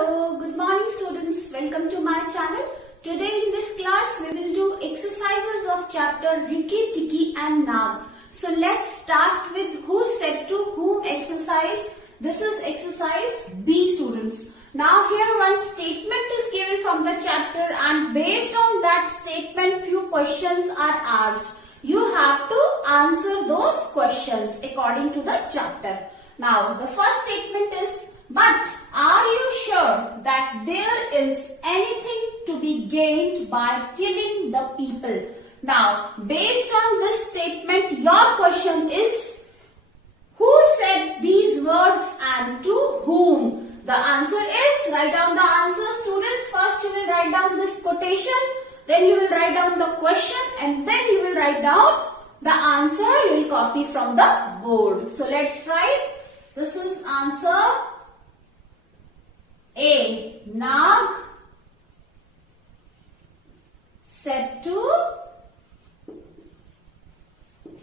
Hello, good morning students. Welcome to my channel. Today in this class we will do exercises of chapter Rikki Tikki and Nag. So let's start with who said to whom exercise. This is exercise B, students. Now here one statement is given from the chapter and based on that statement few questions are asked. You have to answer those questions according to the chapter. Now the first statement is, but are you sure that there is anything to be gained by killing the people? Now, based on this statement, your question is, who said these words and to whom? The answer is, write down the answer, students. First you will write down this quotation, then you will write down the question, and then you will write down the answer. You will copy from the board. So let's write. This is answer A. Nag said to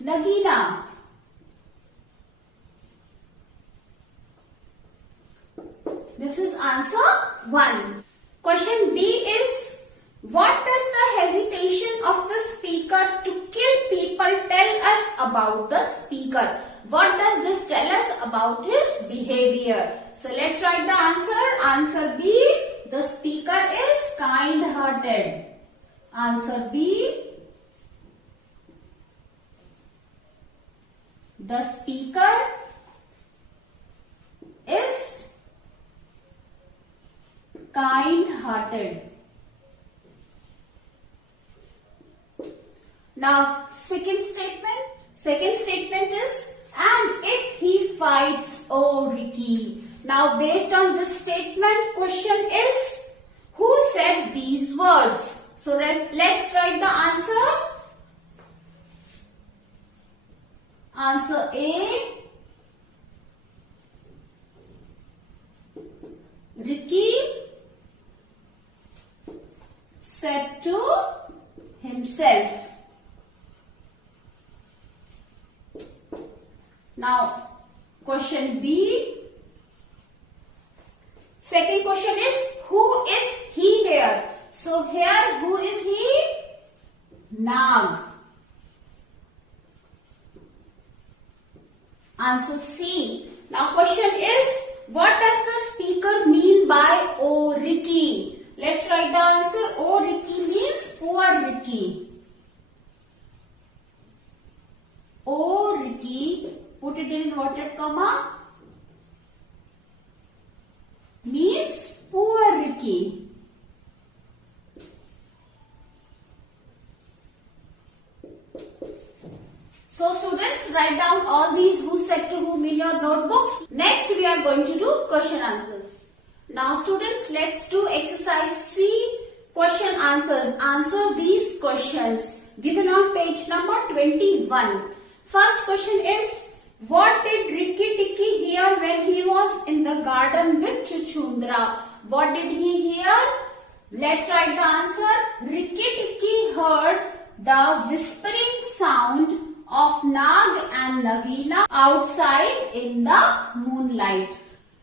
Nagina. This is answer 1. Question B is, what does the hesitation of the speaker to kill people tell us about the speaker? What does this tell us about his behavior? So let's write the answer. Answer B, the speaker is kind-hearted. Answer B, the speaker is kind-hearted. Now second statement is, and if he fights, oh Rikki. Now based on this statement, question is, who said these words? So let's write the answer. Answer A, Rikki said to himself. Now, question B. Second question is, who is he here? So here, who is he? Nag. Answer C. Now, question is, what does the speaker mean by oh Rikki? Let's write the answer. Oh Rikki means poor Rikki. Oh Rikki, put it in inverted comma, means poor Rikki. So students, write down all these who said to whom in your notebooks. Next we are going to do question answers. Now students, let's do exercise C, question answers. Answer these questions given on page number 21. First question is, what did Rikki Tikki hear when he was in the garden with Chuchundra? What did he hear? Let's write the answer. Rikki Tikki heard the whispering sound of Nag and Nagina outside in the moonlight.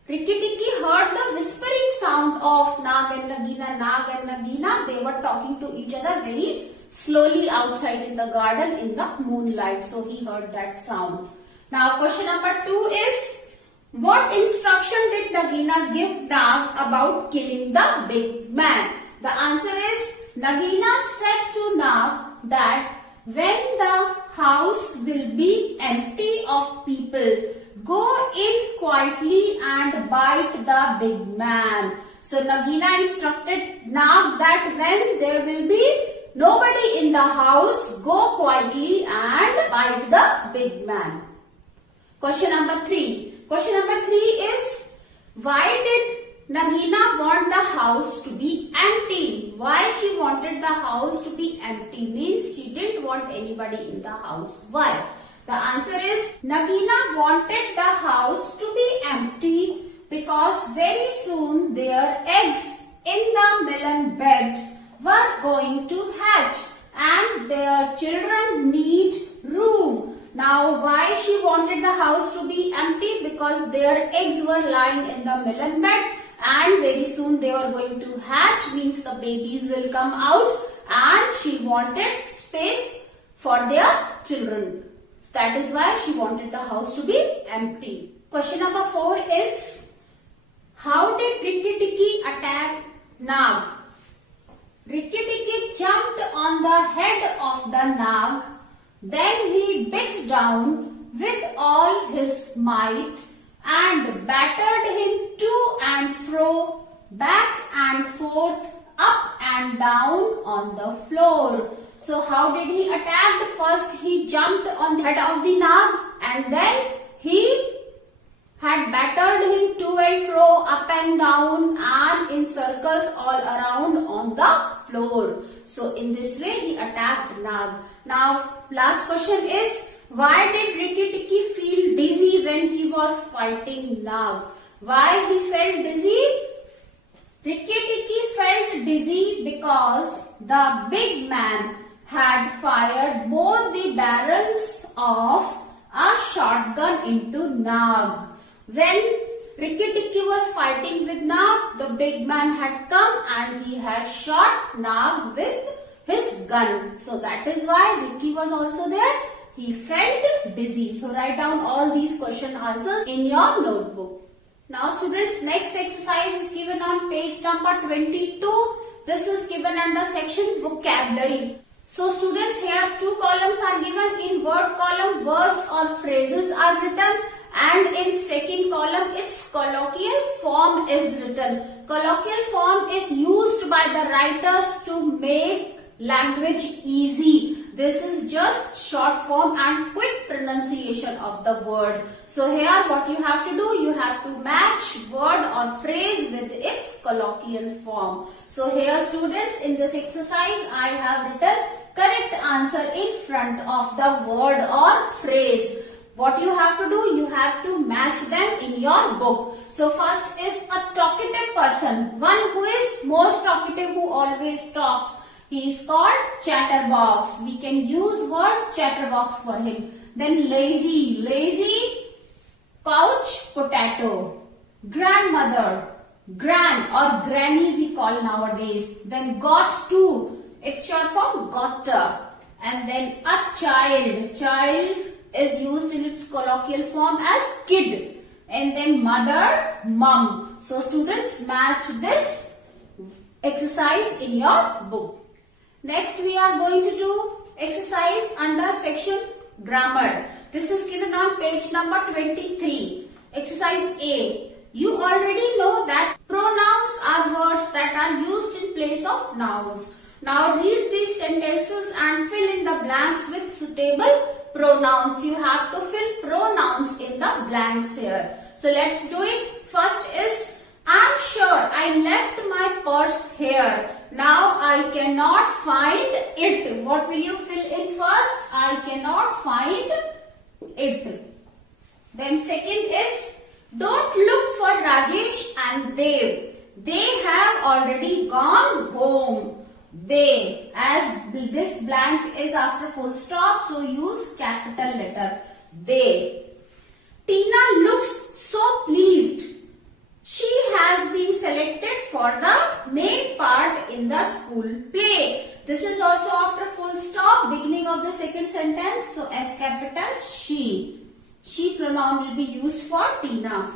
Rikki Tikki heard the whispering sound of Nag and Nagina. Nag and Nagina, they were talking to each other very slowly outside in the garden in the moonlight. So he heard that sound. Now question number 2 is, what instruction did Nagina give Nag about killing the big man? The answer is, Nagina said to Nag that when the house will be empty of people, go in quietly and bite the big man. So Nagina instructed Nag that when there will be nobody in the house, go quietly and bite the big man. Question number 3. Question number 3 is, why did Nagina want the house to be empty? Why she wanted the house to be empty? Means she didn't want anybody in the house. Why? The answer is, Nagina wanted the house to be empty because very soon their eggs in the melon bed were going to hatch and their children need room. Now why she wanted the house to be empty? Because their eggs were lying in the melon bed and very soon they were going to hatch, means the babies will come out, and she wanted space for their children. That is why she wanted the house to be empty. Question number 4 is, how did Rikki Tikki attack Nag? Rikki Tikki jumped on the head of the Nag, then he bit down with all his might and battered him to and fro, back and forth, up and down on the floor. So how did he attack? First he jumped on the head of the Nag, and then he had battered him to and fro, up and down, and in circles all around on the floor. So in this way he attacked Nag. Now last question is, why did Rikki Tikki feel dizzy when he was fighting Nag? Why he felt dizzy? Rikki Tikki felt dizzy because the big man had fired both the barrels of a shotgun into Nag. When Rikki Tikki was fighting with Nag, the big man had come and he had shot Nag with his gun. So that is why Rikki was also there. He felt dizzy. So write down all these question answers in your notebook. Now students, next exercise is given on page number 22. This is given under section vocabulary. So students, here 2 columns are given. In word column, words or phrases are written, and in second column, its colloquial form is written. Colloquial form is used by the writers to make language easy. This is just short form and quick pronunciation of the word. So here what you have to do, you have to match word or phrase with its colloquial form. So here students, in this exercise I have written correct answer in front of the word or phrase. What you have to do, you have to match them in your book. So first is a talkative person, one who is most talkative, who always talks. He is called chatterbox. We can use word chatterbox for him. Then lazy, lazy couch potato. Grandmother, gran or granny we call nowadays. Then got to, it's short for gotta. And then a child, child is used in its colloquial form as kid. And then mother, mum. So students, match this exercise in your book. Next we are going to do exercise under section grammar. This is given on page number 23. Exercise A. You already know that pronouns are words that are used in place of nouns. Now read these sentences and fill in the blanks with suitable pronouns. You have to fill pronouns in the blanks here. So let's do it. First is, I'm sure I left my purse here. Now I cannot find it. What will you fill in first? I cannot find it. Then second is, don't look for Rajesh and Dev. They have already gone home. They, as this blank is after full stop, so use capital letter. They. Tina looks so pleased. She has been selected for the main part in the school play. This is also after full stop, beginning of the second sentence. So S capital, she. She pronoun will be used for Tina.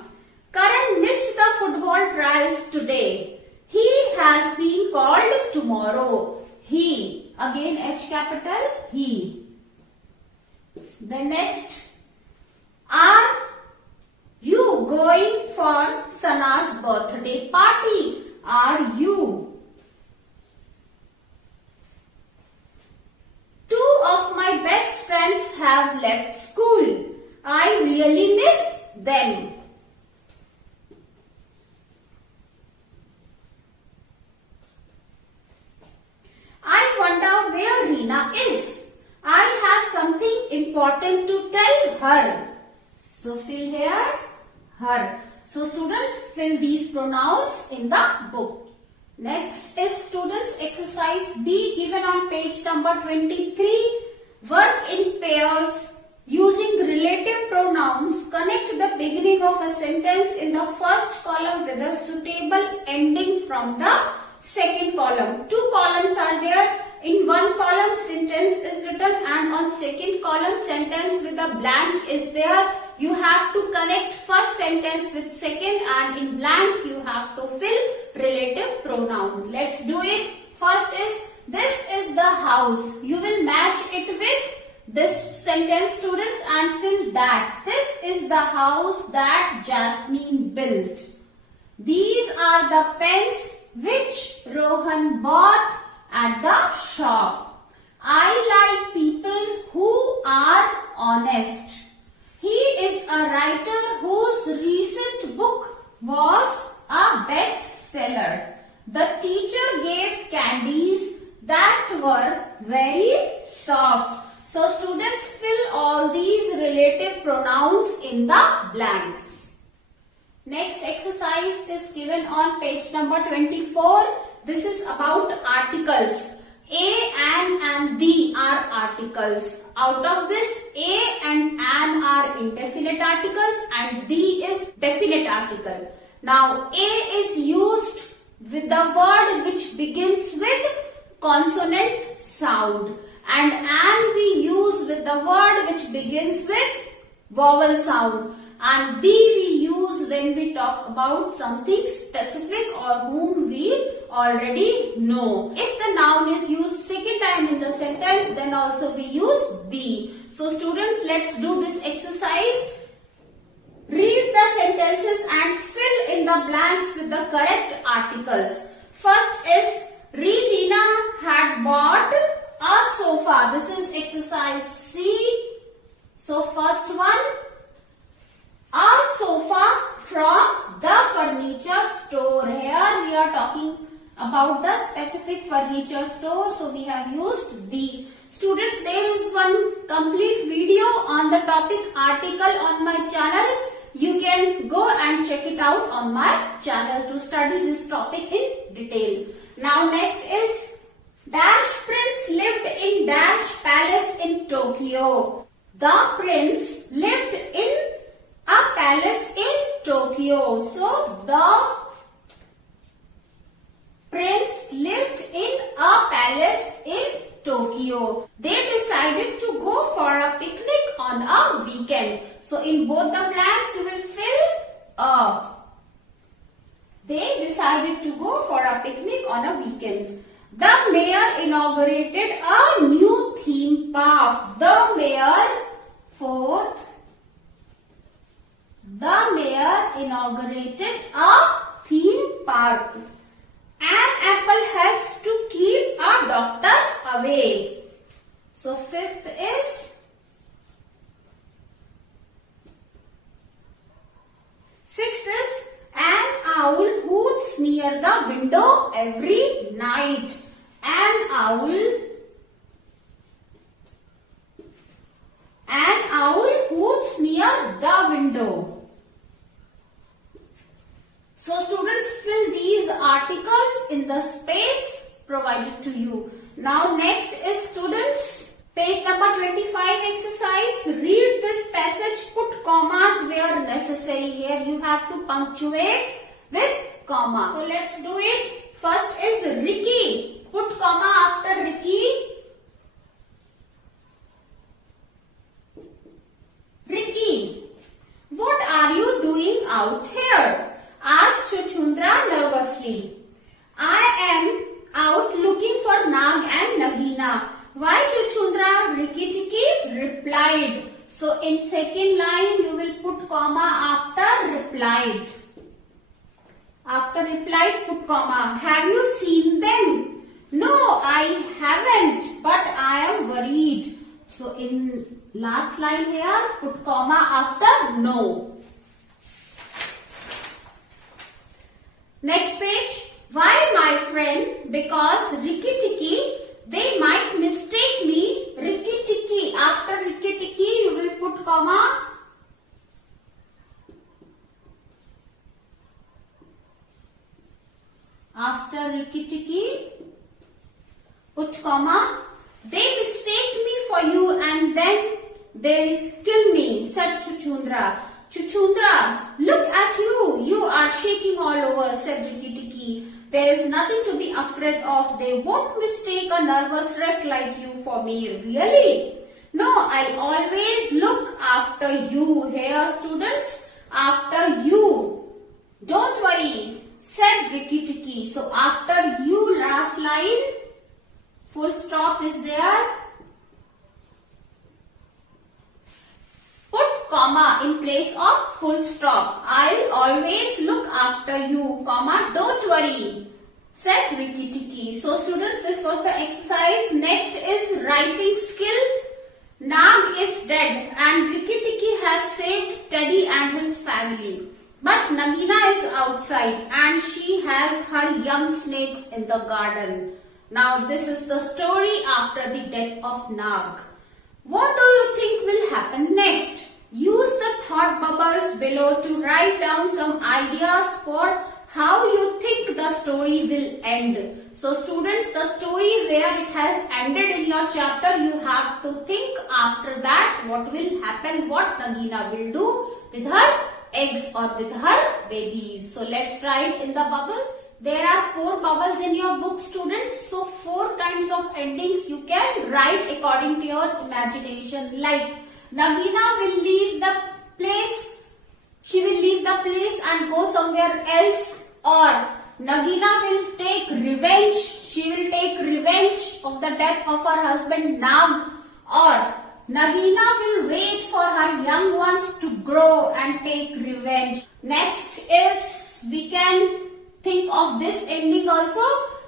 Karan missed the football trials today. He has been called tomorrow. He. Again H capital, he. The next. Are you going for Sana's birthday party? Are you? Two of my best friends have left school. I really miss them. I wonder where Reena is. I have something important to tell her. So fill here her. So students, fill these pronouns in the book. Next is students exercise B given on page number 23. Work in pairs Using relative pronouns, connect the beginning of a sentence in the first column with a suitable ending from the second column. Two columns are there. In one column sentence is written and on second column sentence with a blank is there. You have to connect first sentence with second and in blank you have to fill relative pronoun. Let's do it. First is, this is the house. You will match it with this sentence, students, and fill that. This is the house that Jasmine built. These are the pens which Rohan bought at the shop. I like people who are honest. He is a writer whose recent book was a bestseller. The teacher gave candies that were very soft. So students, fill all these relative pronouns in the blanks. Next exercise is given on page number 24. This is about articles. A, and the are articles. Out of this, a and an are indefinite articles and the is definite article. Now, a is used with the word which begins with consonant sound and an we use with the word which begins with vowel sound, and the we use when we talk about something specific or whom we already know. If the noun is used second time in the sentence, then also we use the. So students, let's do this exercise. Read the sentences and fill in the blanks with the correct articles. First is, Relina had bought a sofa. This is exercise C. So first one, a sofa from the furniture store. Here we are talking about the specific furniture store. So we have used the. Students, there is one complete video on the topic article on my channel. You can go and check it out on my channel to study this topic in detail. Now next is, Dash prince lived in Dash palace in Tokyo. The prince lived in a palace in Tokyo. So the prince lived in a palace in Tokyo. They decided to go for a picnic on a weekend. So in both the blanks you will fill a. They decided to go for a picnic on a weekend. The mayor inaugurated a new theme park. The mayor, fourth, the mayor inaugurated a theme park. An apple helps to keep a doctor away. So fifth is, sixth is, an owl hoots near the window every night. An owl hoots near the window. So students, fill these articles in the space provided to you. Now next is, students, page number 25 exercise. Read this passage, put commas where necessary. Here you have to punctuate with comma. So let's do it. First is Ricky. Put comma after Ricky. Ricky, what are you doing out here? Asked Chuchundra nervously. I am out looking for Nag and Nagina. Why, Chuchundra? Rikki Tikki replied. So in second line you will put comma after replied. After replied, put comma. Have you seen them? No, I haven't, but I am worried. So in last line here, put comma after no. Next page. Why, my friend? Because Rikki Tikki, they might mistake me. Rikki Tikki. After Rikki Tikki, you will put comma. After Rikki Tikki, put comma. They mistake me for you and then They'll kill me, said Chuchundra. Chuchundra, look at you. You are shaking all over, said Rikki Tikki. There is nothing to be afraid of. They won't mistake a nervous wreck like you for me. Really? No, I'll always look after you. Here, students, after you. Don't worry, said Rikki Tikki. So, after you, last line, full stop is there. Put comma in place of full stop. I'll always look after you, comma, don't worry, said Rikki Tikki. So students, this was the exercise. Next is writing skill. Nag is dead and Rikki Tikki has saved Teddy and his family. But Nagina is outside and she has her young snakes in the garden. Now this is the story after the death of Nag. What do you think will happen next? Use the thought bubbles below to write down some ideas for how you think the story will end. So students, the story where it has ended in your chapter, you have to think after that what will happen, what Nagina will do with her eggs or with her babies. So let's write in the bubbles. There are 4 bubbles in your book, students. So 4 kinds of endings you can write according to your imagination. Like Nagina will leave the place. She will leave the place and go somewhere else. Or Nagina will take revenge. She will take revenge of the death of her husband Nag. Or Nagina will wait for her young ones to grow and take revenge. Next is, we can think of this ending also.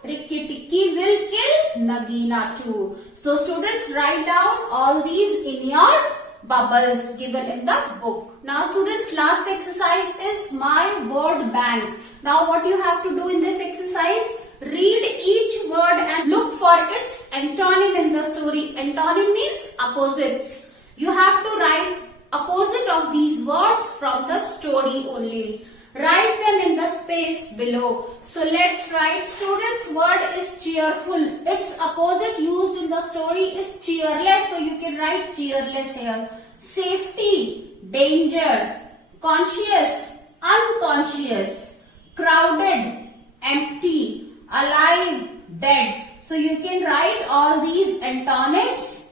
Rikki Tikki will kill Nagina too. So students, write down all these in your bubbles given in the book. Now students, last exercise is my word bank. Now what you have to do in this exercise, read each word and look for its antonym in the story. Antonym means opposites. You have to write opposite of these words from the story only. Write them in the space below. So let's write, students, word is cheerful. Its opposite used in the story is cheerless. So you can write cheerless here. Safety, danger. Conscious, unconscious. Crowded, empty. Alive, dead. So you can write all these antonyms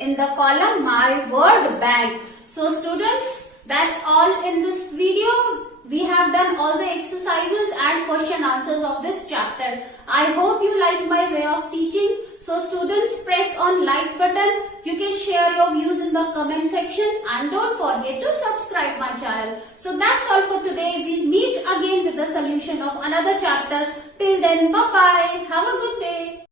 in the column My Word Bank. So students, that's all in this video. We have done all the exercises and question answers of this chapter. I hope you like my way of teaching. So students, press on like button. You can share your views in the comment section and don't forget to subscribe my channel. So that's all for today. We'll meet again with the solution of another chapter. Till then, bye bye. Have a good day.